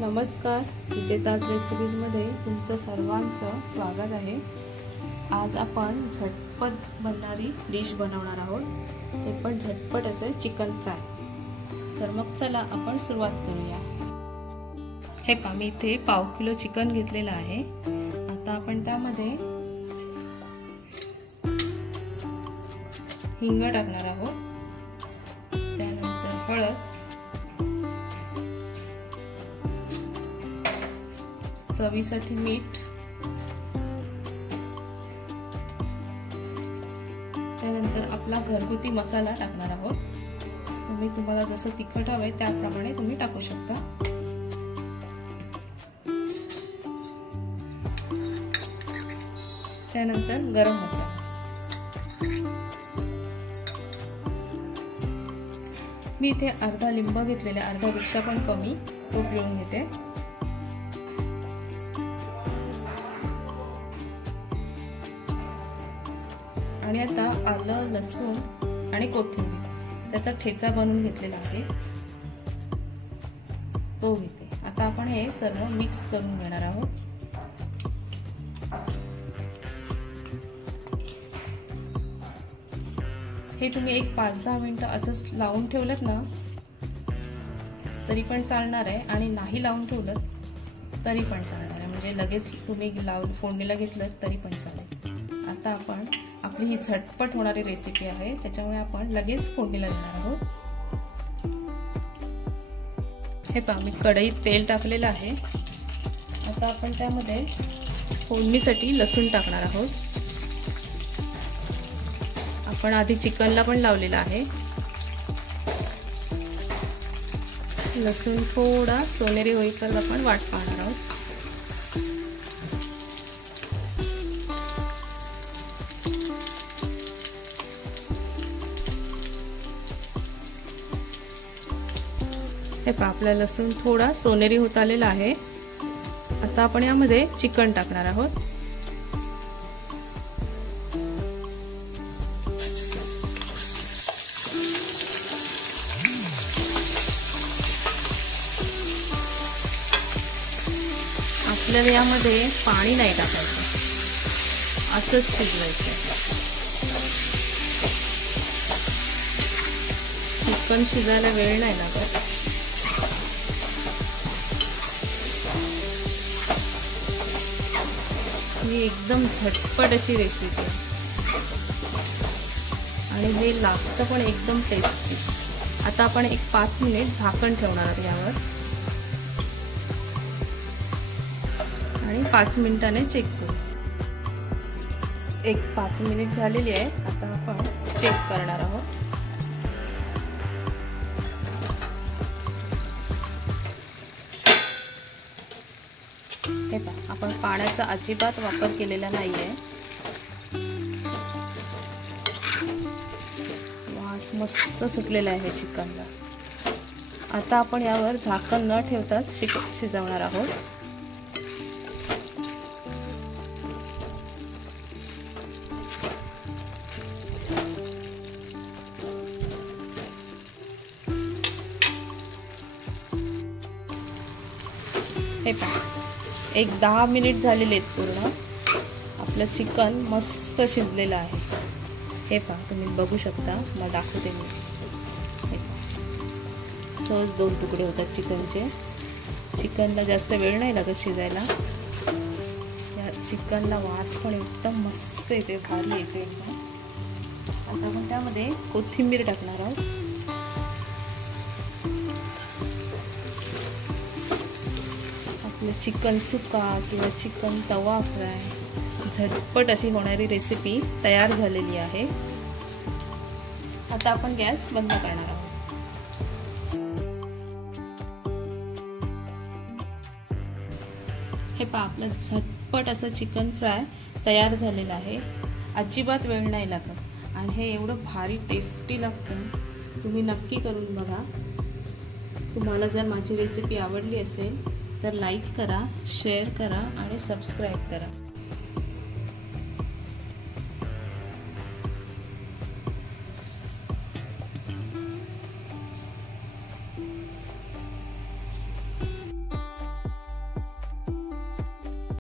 नमस्कार, विजेताज रेसिपीजमध्ये तुमचं सर्वांचं स्वागत आहे। आज आपण झटपट बनणारी डिश बनवणार आहोत, ते पण झटपट असे चिकन फ्राय। तर मग चला आपण सुरुवात करूया। हे पहा, मी इथे पाव किलो चिकन घेतलेलं आहे। आता आपण त्यामध्ये हिंग टाकणार आहोत, त्यानंतर हळद, चवीसाठी मीठ, त्यानंतर आपला घरगुती मसाला टाकणार आहोत। तुम्हाला जसं तिखट हवंय त्याप्रमाणे तुम्ही टाकू शकता। त्यानंतर गरम मसाला, मी इथे अर्धा लिंब घेतलेला, अर्ध्यापेक्षा पण कमी, तो पिळून घेते। आणि आता आलं, लसूण आणि कोथिंबीर त्याचा ठेचा बनवून घेतलेला आहे, तो घेते। आता आपण हे सर्व मिक्स करून घेणार आहोत। हे तुम्ही एक 5-10 मिनिटं असंच लावून ठेवलं ना तरी पण चालणार आहे, आणि नाही लावून ठेवलं तरी पण चालणार आहे, म्हणजे लगेच तुम्ही फोडणीला घेतलं तरी पण चालेल। आता आपण आपली ही झटपट होणारी रेसिपी आहे, त्याच्यामुळे आपण लगेच फोडणीला देणार आहोत। हे पहा, मी कढईत तेल टाकलेलं आहे। आता आपण त्यामध्ये फोडणीसाठी लसूण टाकणार आहोत। आपण आधी चिकनला पण लावलेला आहे। लसूण थोडा सोनेरी होईपर्यंत आपण वाट पाहणार आहोत। हे पहा, आपला लसूण थोडा सोनेरी होत आलेला आहे। आता आपण यामध्ये चिकन टाकणार आहोत। आपल्याला यामध्ये पाणी नाही टाकायचं, असंच शिजवायचं। चिकन शिजायला वेळ नाही लागत। ही एकदम झटपट अशी रेसिपी आहे, आणि हे लागतं पण एकदम टेस्टी। आता आपण एक 5 मिनिट झाकण ठेवणार आहोत यावर, आणि 5 मिनिटाने चेक करू। एक 5 मिनिट झालेली आहे। आता आपण चेक करणार आहोत। हे पहा, आपण पाण्याचा अजिबात वापर केलेला नाहीये। वास मस्त सुटलेला आहे चिकनला। आता आपण यावर झाकण न ठेवताच शिजवणार आहोत। हे पहा, एक 10 मिनिट झालेले आहेत पूर्ण। आपलं चिकन मस्त शिजलेलं आहे। हे पहा, तुम्ही बघू शकता, मला दाखवते मी। सहज 2 तुकडे होतात चिकनचे। चिकनला जास्त वेळ नाही लागत शिजायला। या चिकनला वास पण एकदम मस्त येते, भारी येते एकदम। आता आपण त्यामध्ये कोथिंबीर टाकणार आहोत। चिकन सुक्का किंवा चिकन तवा फ्राय, झटपट अशी होणारी रेसिपी तयार झालेली आहे। आता आपण गॅस बंद करणार आहोत। हे पहा, आपलं झटपट असं चिकन फ्राय तयार झालेलं आहे। अजिबात वेळ नाही लागत, आणि हे एवढं भारी टेस्टी लागतं, तुम्ही नक्की करून बघा। तुम्हाला जर माझी रेसिपी आवडली असेल तर लाईक करा, शेअर करा आणि सबस्क्राईब करा।